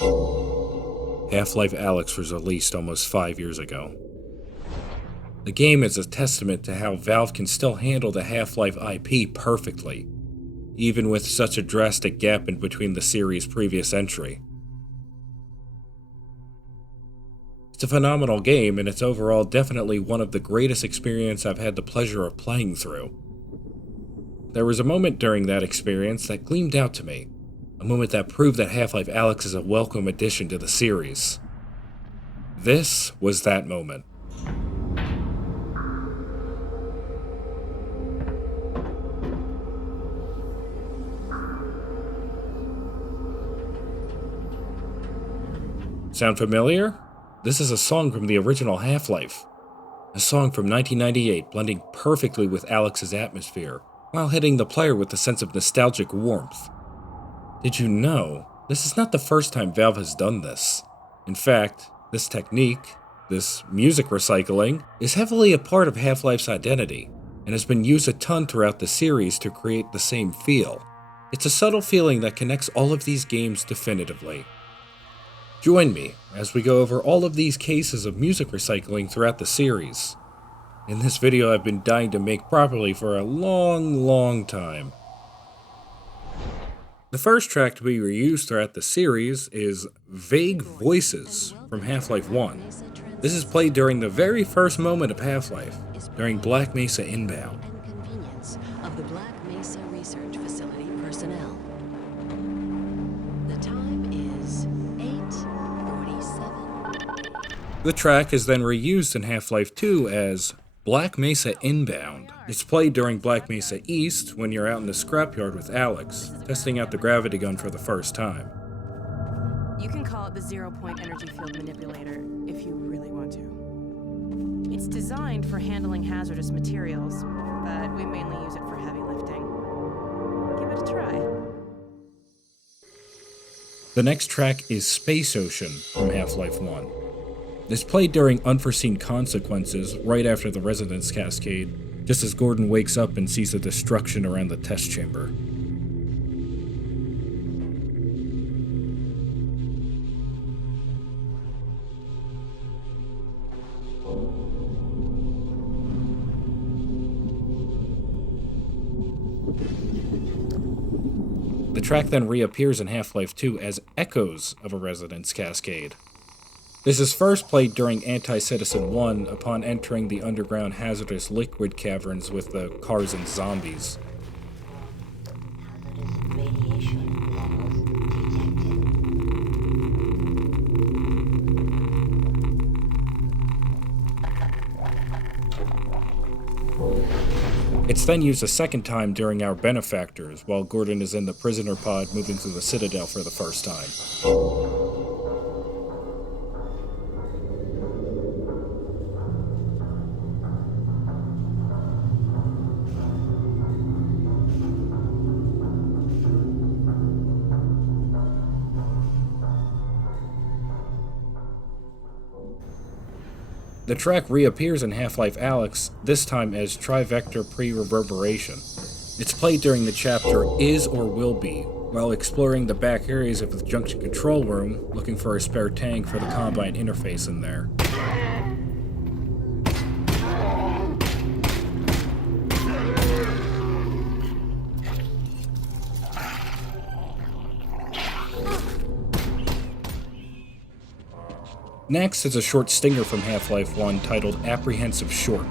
Half-Life Alyx was released almost 5 years ago. The game is a testament to how Valve can still handle the Half-Life IP perfectly, even with such a drastic gap in between the series' previous entry. It's a phenomenal game, and it's overall definitely one of the greatest experiences I've had the pleasure of playing through. There was a moment during that experience that gleamed out to me, a moment that proved that Half-Life Alyx is a welcome addition to the series. This was that moment. Sound familiar? This is a song from the original Half-Life. A song from 1998 blending perfectly with Alyx's atmosphere, while hitting the player with a sense of nostalgic warmth. Did you know, this is not the first time Valve has done this. In fact, this technique, this music recycling, is heavily a part of Half-Life's identity, and has been used a ton throughout the series to create the same feel. It's a subtle feeling that connects all of these games definitively. Join me as we go over all of these cases of music recycling throughout the series. In this video I've been dying to make properly for a long time. The first track to be reused throughout the series is Vague Voices from Half-Life 1. This is played during the very first moment of Half-Life, during Black Mesa Inbound. Of the Black Mesa Research Facility personnel. The time is 8:47. The track is then reused in Half-Life 2 as Black Mesa Inbound. It's played during Black Mesa East when you're out in the scrapyard with Alyx, testing out the gravity gun for the first time. You can call it the zero-point energy field manipulator if you really want to. It's designed for handling hazardous materials, but we mainly use it for heavy lifting. Give it a try. The next track is Space Ocean from Half-Life 1. It's played during Unforeseen Consequences right after the Resonance Cascade, just as Gordon wakes up and sees the destruction around the test chamber. The track then reappears in Half-Life 2 as echoes of a Resonance Cascade. This is first played during Anti-Citizen 1 upon entering the underground hazardous liquid caverns with the cars and zombies. It's then used a second time during Our Benefactors, while Gordon is in the prisoner pod moving through the Citadel for the first time. The track reappears in Half-Life Alyx, this time as Trivector Pre-Reverberation. It's played during the chapter Is or Will Be, while exploring the back areas of the Junction Control Room, looking for a spare tank for the Combine interface in there. Next is a short stinger from Half-Life 1 titled Apprehensive Short.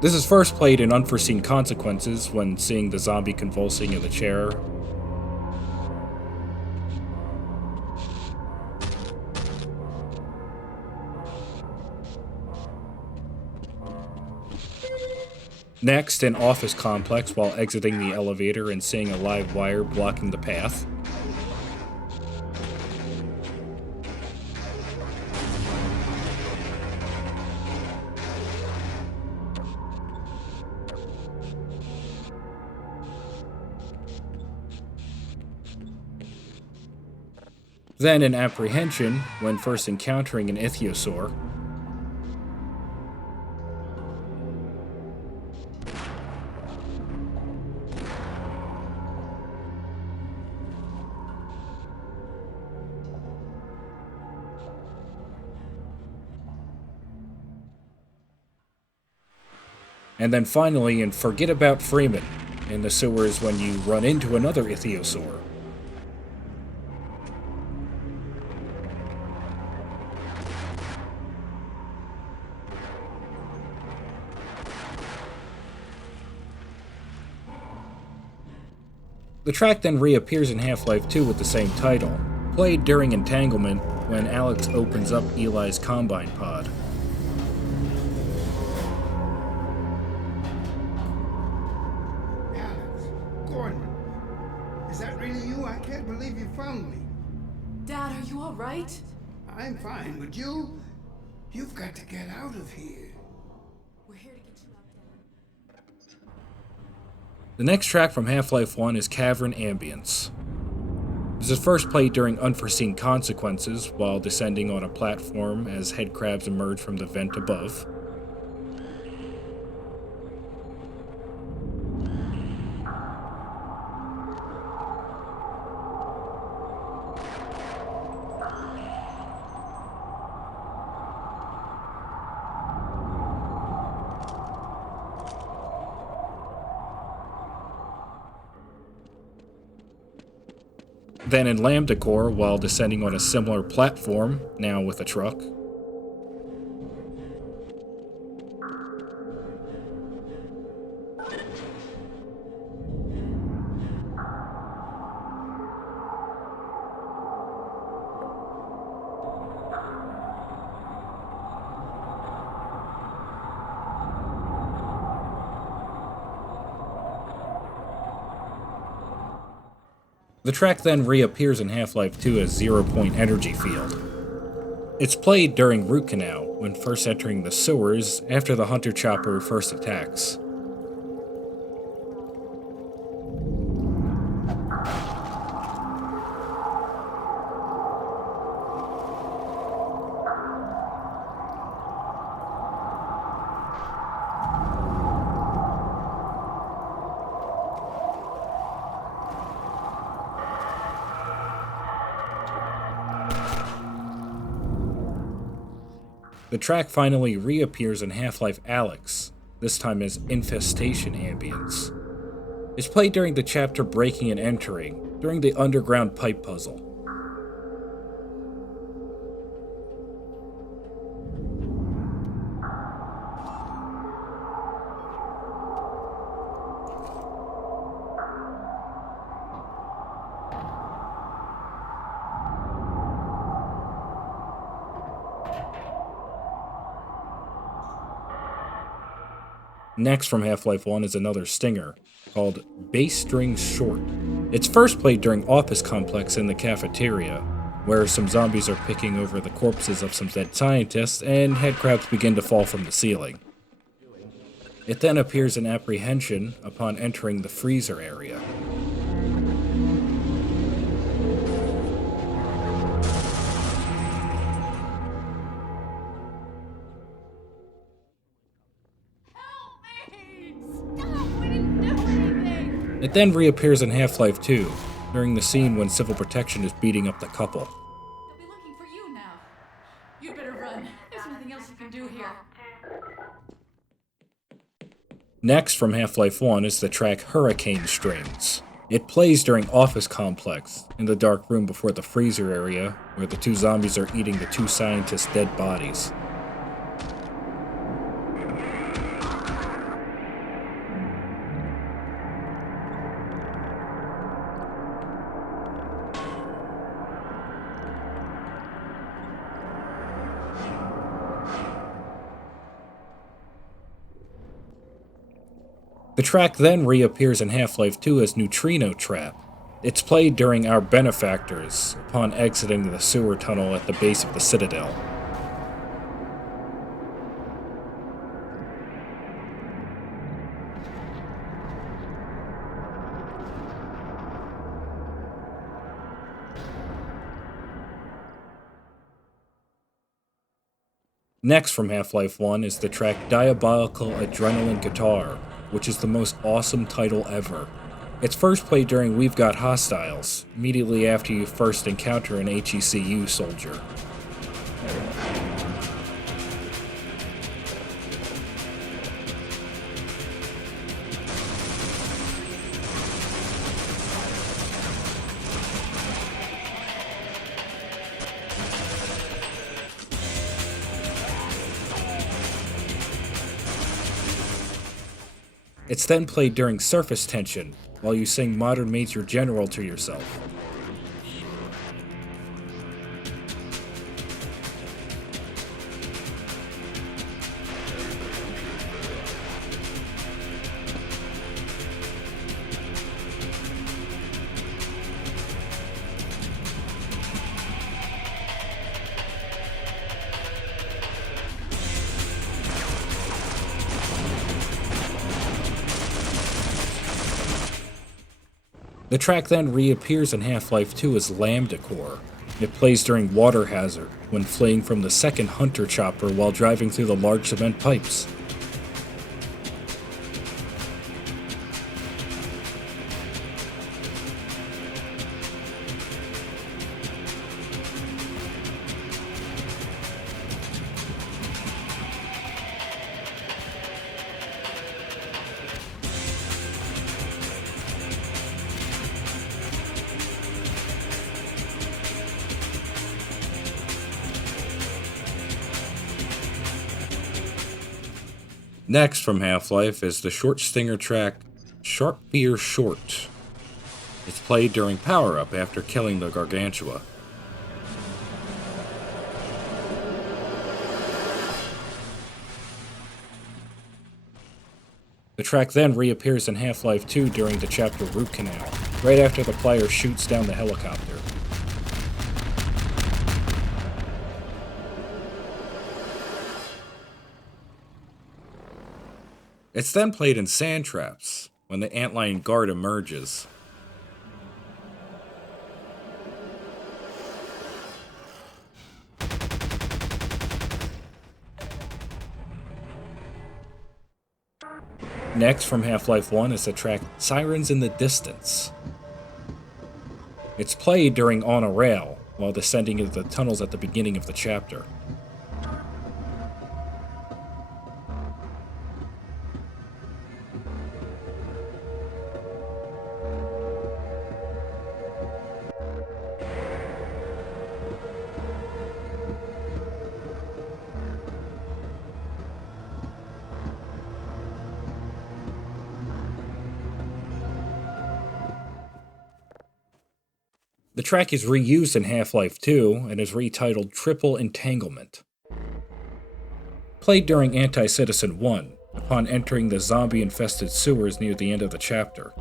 This is first played in Unforeseen Consequences when seeing the zombie convulsing in the chair. Next, in Office Complex while exiting the elevator and seeing a live wire blocking the path. Then in Apprehension, when first encountering an ichthyosaur. And then finally in Forget About Freeman, in the sewers when you run into another ichthyosaur. The track then reappears in Half-Life 2 with the same title, played during Entanglement when Alex opens up Eli's Combine pod. Alex, Gordon, is that really you? I can't believe you found me. Dad, are you all right? I'm fine, but you've got to get out of here. We're here to get you out, Dad. The next track from Half-Life 1 is Cavern Ambiance. This is first played during Unforeseen Consequences while descending on a platform as headcrabs emerge from the vent above. Then in Lambda Core, while descending on a similar platform, now with a truck. The track then reappears in Half-Life 2 as Zero Point Energy Field. It's played during Root Canal, when first entering the sewers after the Hunter Chopper first attacks. The track finally reappears in Half-Life Alyx, this time as Infestation Ambience. It's played during the chapter Breaking and Entering, during the underground pipe puzzle. Next from Half-Life 1 is another stinger, called Bass String Short. It's first played during Office Complex in the cafeteria, where some zombies are picking over the corpses of some dead scientists and headcrabs begin to fall from the ceiling. It then appears in Apprehension upon entering the freezer area. It then reappears in Half-Life 2, during the scene when Civil Protection is beating up the couple. They'll be looking for you now. You better run. There's nothing else you can do here. Next from Half-Life 1 is the track Hurricane Strings. It plays during Office Complex, in the dark room before the freezer area, where the two zombies are eating the two scientists' dead bodies. The track then reappears in Half-Life 2 as Neutrino Trap. It's played during Our Benefactors, upon exiting the sewer tunnel at the base of the Citadel. Next from Half-Life 1 is the track Diabolical Adrenaline Guitar, which is the most awesome title ever. It's first played during We've Got Hostiles, immediately after you first encounter an HECU soldier. It's then played during surface tension, while you sing Modern Major General to yourself. The track then reappears in Half-Life 2 as Lambda Core. It plays during Water Hazard, when fleeing from the second Hunter Chopper while driving through the large cement pipes. Next from Half-Life is the short stinger track, Sharp Beer Short. It's played during power-up after killing the Gargantua. The track then reappears in Half-Life 2 during the chapter Root Canal, right after the player shoots down the helicopter. It's then played in Sand Traps, when the Antlion Guard emerges. Next from Half-Life 1 is the track Sirens in the Distance. It's played during On a Rail, while descending into the tunnels at the beginning of the chapter. The track is reused in Half-Life 2 and is retitled Triple Entanglement. Played during Anti-Citizen 1, upon entering the zombie-infested sewers near the end of the chapter.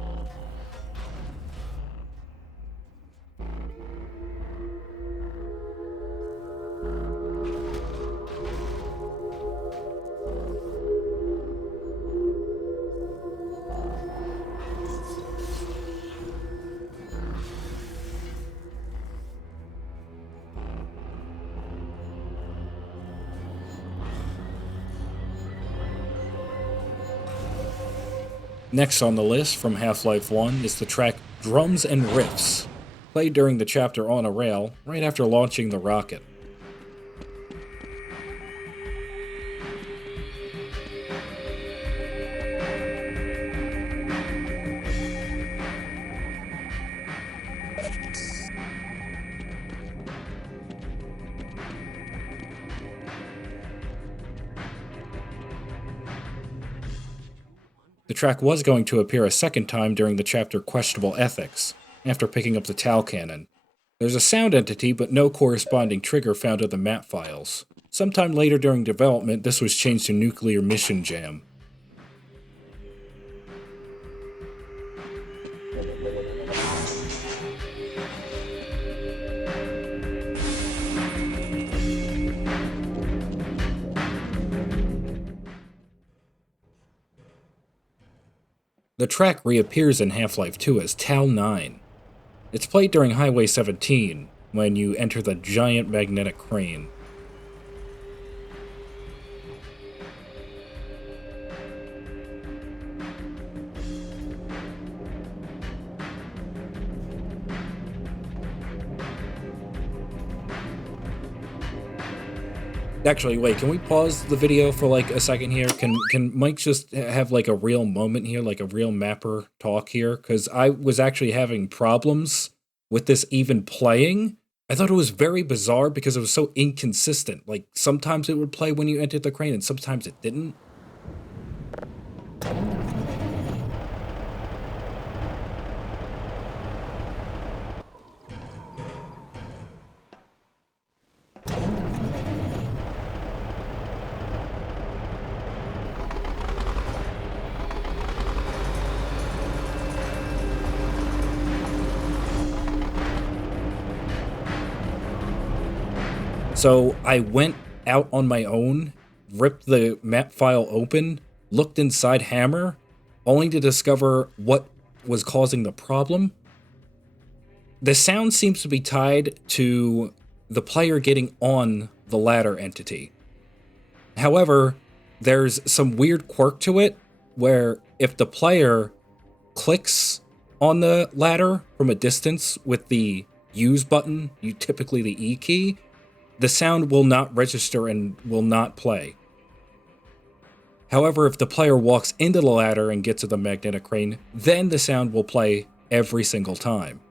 Next on the list from Half-Life 1 is the track Drums and Riffs, played during the chapter On a Rail, right after launching the rocket. The track was going to appear a second time during the chapter Questionable Ethics, after picking up the Tal Cannon. There's a sound entity, but no corresponding trigger found in the map files. Sometime later during development, this was changed to Nuclear Mission Jam. The track reappears in Half-Life 2 as Tal 9. It's played during Highway 17, when you enter the giant magnetic crane. Actually, wait, can we pause the video for like a second here? Can Mike just have like a real moment here, like a real mapper talk here? Because I was actually having problems with this even playing. I thought it was very bizarre because it was so inconsistent. Like, sometimes it would play when you entered the crane and sometimes it didn't. So I went out on my own, ripped the map file open, looked inside Hammer, only to discover what was causing the problem. The sound seems to be tied to the player getting on the ladder entity. However, there's some weird quirk to it where if the player clicks on the ladder from a distance with the use button, typically the E key, the sound will not register and will not play. However, if the player walks into the ladder and gets to the magnetic crane, then the sound will play every single time.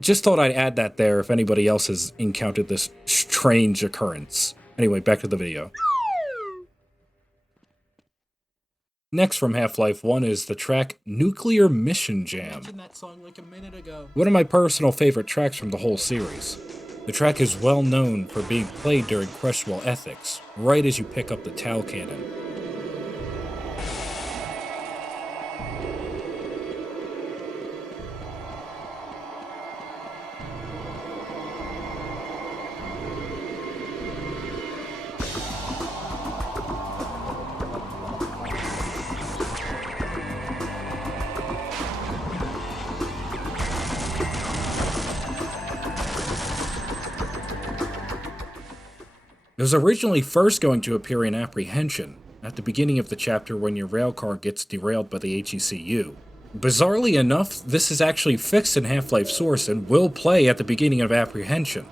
Just thought I'd add that there if anybody else has encountered this strange occurrence. Anyway, back to the video. Next from Half-Life 1 is the track Nuclear Mission Jam. That song like a minute ago. One of my personal favorite tracks from the whole series. The track is well known for being played during questionable ethics, right as you pick up the Tau Cannon. It was originally first going to appear in Apprehension, at the beginning of the chapter when your railcar gets derailed by the HECU. Bizarrely enough, this is actually fixed in Half-Life Source and will play at the beginning of Apprehension.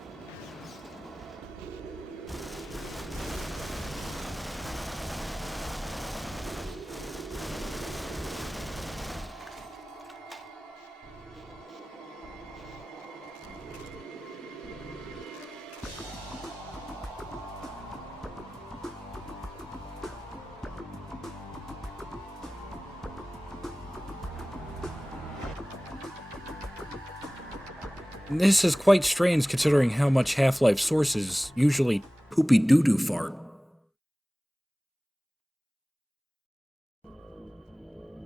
This is quite strange considering how much Half-Life Source is usually poopy doo-doo fart.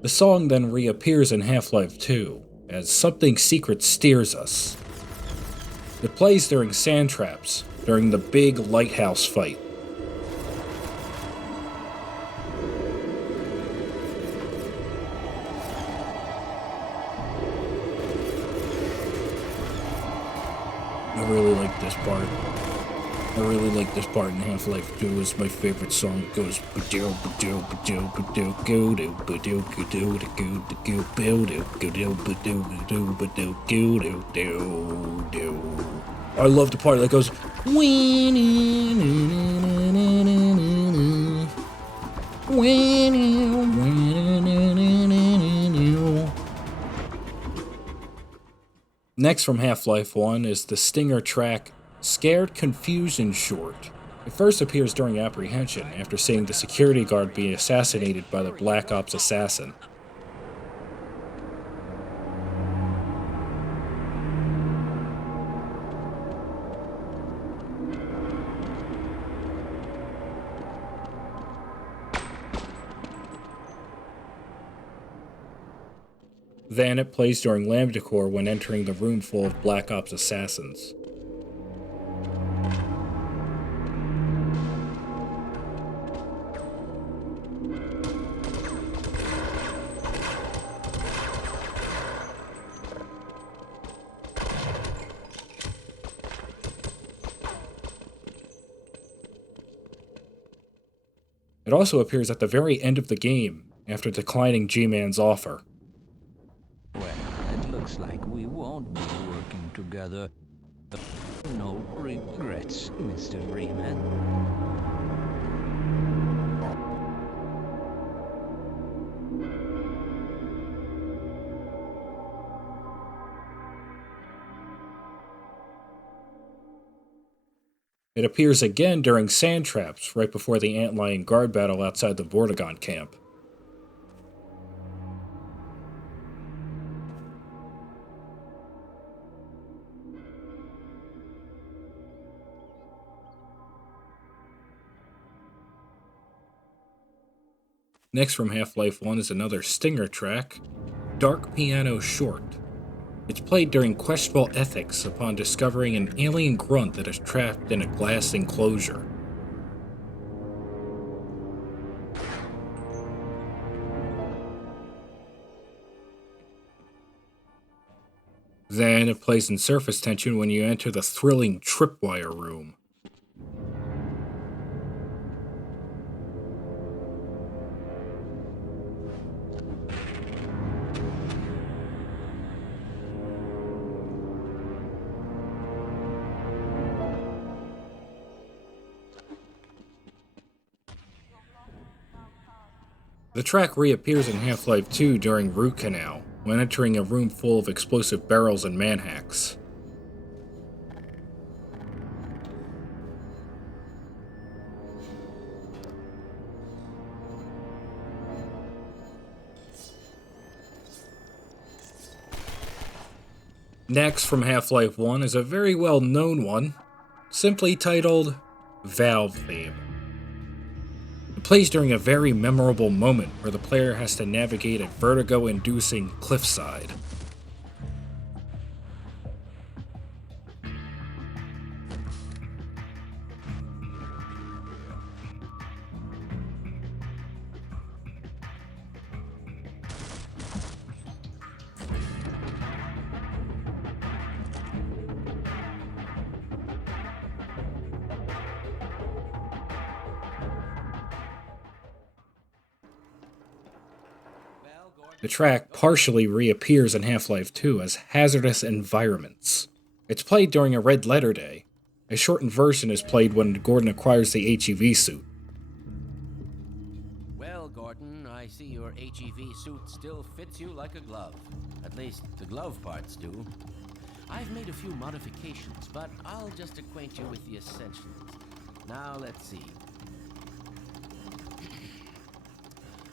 The song then reappears in Half-Life 2, as something secret steers us. It plays during sand traps, during the big lighthouse fight. I really like this part. I really like this part in Half-Life 2. It's my favorite song. It goes ba-do ba-do ba-do ba-do go-do ba-do go-do go-do go-do go-do ba-do ba-do ba-do go-do do-do. I love the part that goes Next from Half-Life 1 is the stinger track Scared Confusion Short. It first appears during Apprehension after seeing the security guard be assassinated by the Black Ops assassin. Then it plays during Lambda Core when entering the room full of Black Ops assassins. It also appears at the very end of the game, after declining G-Man's offer. Well, it looks like we won't be working together. No regrets, Mr. Freeman. It appears again during sand traps right before the Antlion guard battle outside the Vortigaunt camp. Next from Half-Life 1 is another stinger track, Dark Piano Short. It's played during questionable ethics upon discovering an alien grunt that is trapped in a glass enclosure. Then it plays in surface tension when you enter the thrilling tripwire room. The track reappears in Half-Life 2 during Root Canal, when entering a room full of explosive barrels and manhacks. Next from Half-Life 1 is a very well-known one, simply titled Valve Theme. It plays during a very memorable moment where the player has to navigate a vertigo-inducing cliffside. The track partially reappears in Half-Life 2 as Hazardous Environments. It's played during a Red Letter Day. A shortened version is played when Gordon acquires the HEV suit. Well, Gordon, I see your HEV suit still fits you like a glove. At least the glove parts do. I've made a few modifications, but I'll just acquaint you with the essentials. Now, let's see.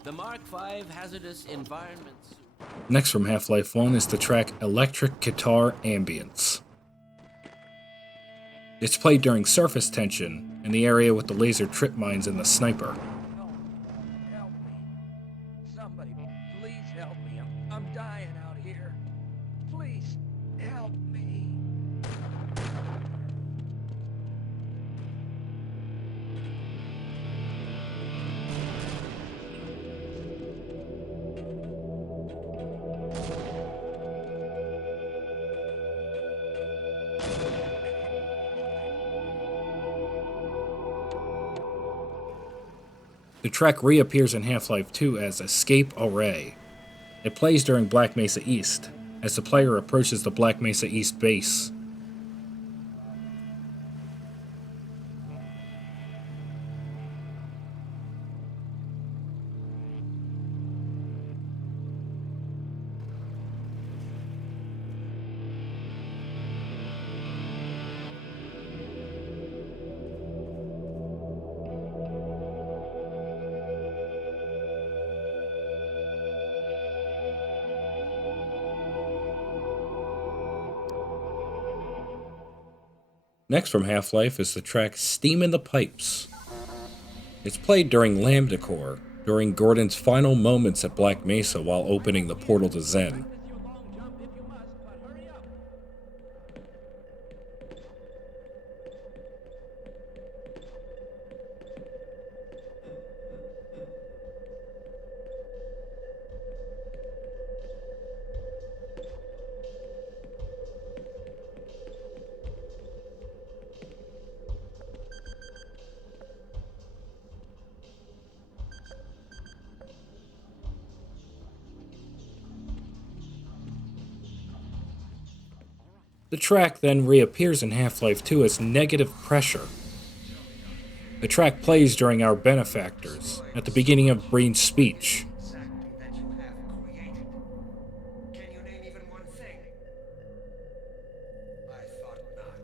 The Mark V Hazardous Environment suit. Next from Half-Life 1 is the track Electric Guitar Ambience. It's played during surface tension, in the area with the laser tripmines and the sniper. Help me. Somebody, please help me. I'm dying out here. Please, help me. The track reappears in Half-Life 2 as Escape Array. It plays during Black Mesa East, as the player approaches the Black Mesa East base. Next from Half-Life is the track Steam in the Pipes. It's played during Lambda Core, during Gordon's final moments at Black Mesa while opening the portal to Zen. The track then reappears in Half-Life 2 as Negative Pressure. The track plays during Our Benefactors, at the beginning of Breen's speech. That you have created. Can you name even one thing? I thought not.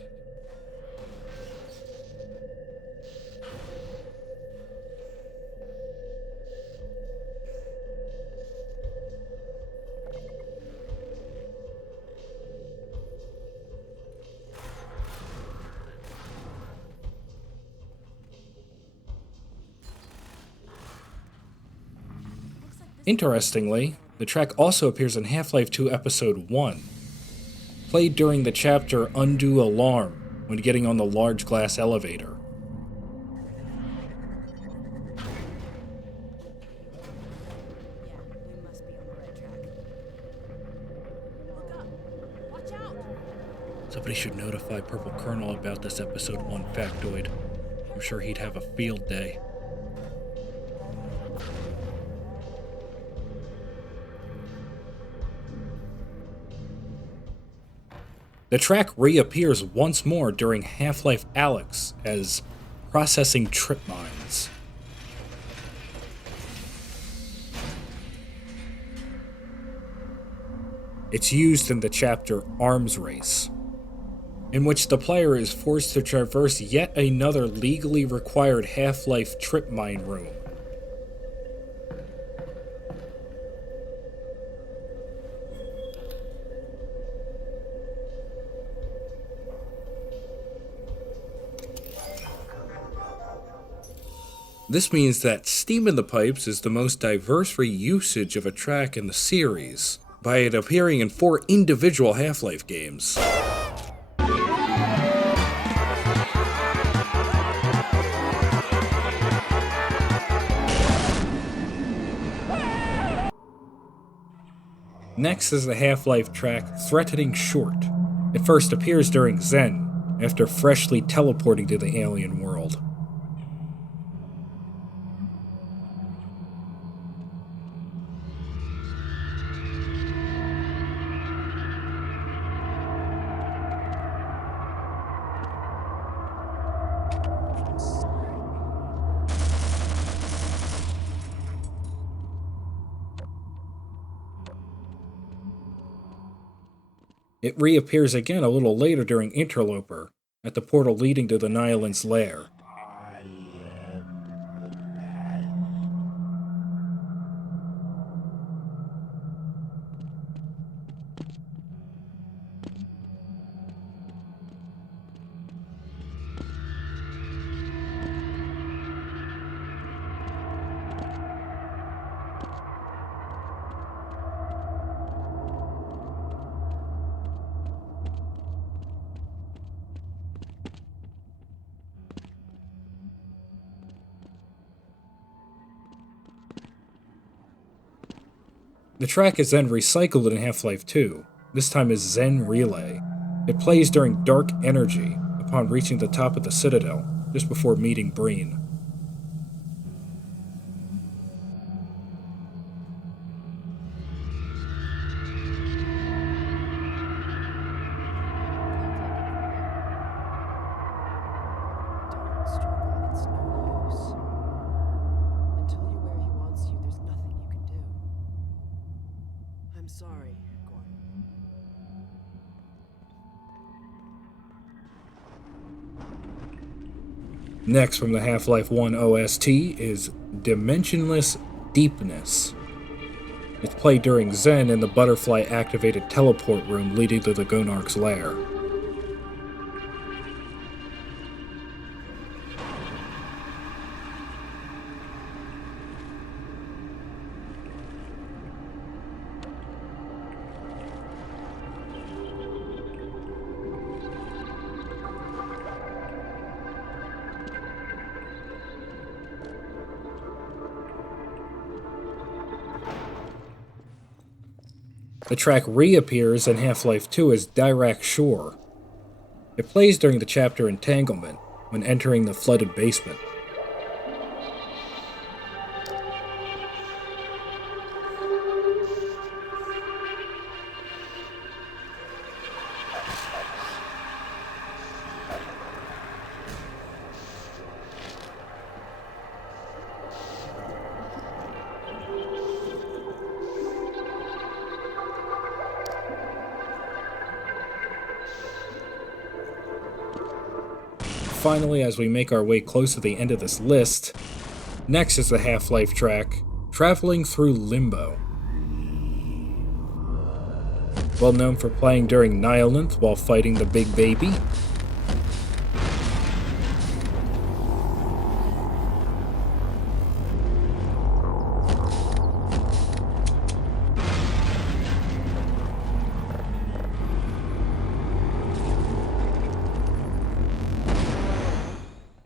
Interestingly, the track also appears in Half-Life 2 Episode 1. played during the chapter Undue Alarm when getting on the large glass elevator. Yeah, we must be on the right track. Look up! Watch out! Somebody should notify Purple Colonel about this episode 1 factoid. I'm sure he'd have a field day. The track reappears once more during Half-Life Alyx as Processing Tripmines. It's used in the chapter Arms Race, in which the player is forced to traverse yet another legally required Half-Life Tripmine room. This means that Steam in the Pipes is the most diverse reusage of a track in the series, by it appearing in 4 individual Half-Life games. Next is the Half-Life track Threatening Short. It first appears during Zen, after freshly teleporting to the alien world. It reappears again a little later during Interloper, at the portal leading to the Nihilant's lair. The track is then recycled in Half-Life 2, this time as Zen Relay. It plays during Dark Energy, upon reaching the top of the Citadel, just before meeting Breen. Don't struggle, it's no use. Until you're where he wants you, there's nothing you can do. I'm sorry, Gordon. Next from the Half-Life 1 OST is Dimensionless Deepness. It's played during Zen in the butterfly-activated teleport room leading to the Gonarch's lair. The track reappears in Half-Life 2 as Dirac Shore. It plays during the chapter Entanglement, when entering the flooded basement. Finally, as we make our way close to the end of this list, next is the Half-Life track, Traveling Through Limbo. Well known for playing during Nihilanth while fighting the Big Baby.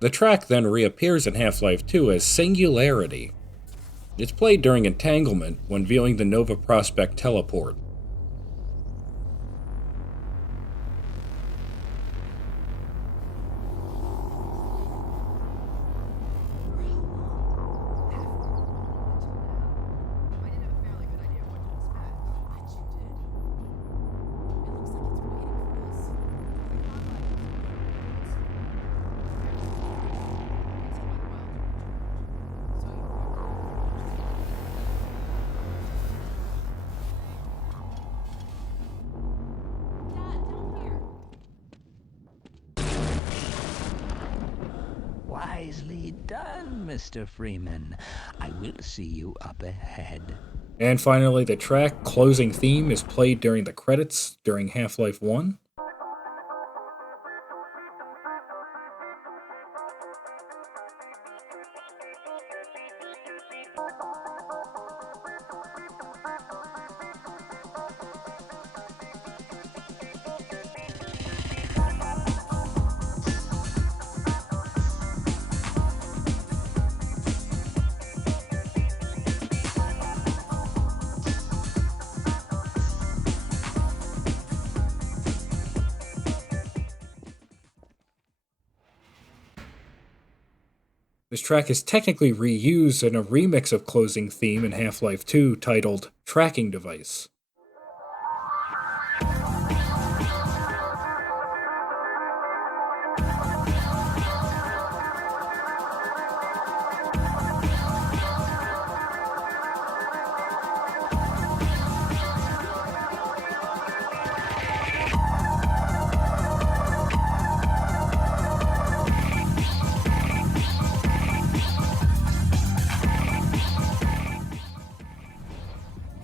The track then reappears in Half-Life 2 as Singularity. It's played during Entanglement when viewing the Nova Prospect teleport. Wisely done, Mr. Freeman. I will see you up ahead. And finally, the track closing theme is played during the credits during Half-Life 1. This track is technically reused in a remix of closing theme in Half-Life 2 titled Tracking Device.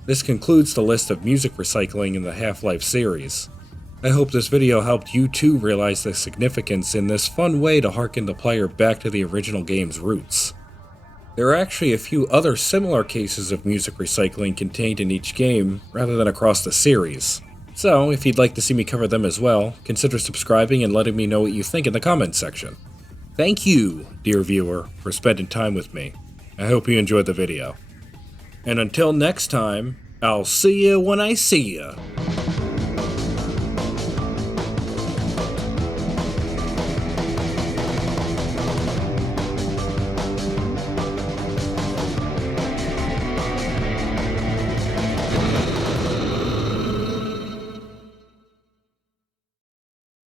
This concludes the list of music recycling in the Half-Life series. I hope this video helped you too realize the significance in this fun way to harken the player back to the original game's roots. There are actually a few other similar cases of music recycling contained in each game, rather than across the series. So, if you'd like to see me cover them as well, consider subscribing and letting me know what you think in the comments section. Thank you, dear viewer, for spending time with me. I hope you enjoyed the video. And until next time, I'll see ya when I see ya.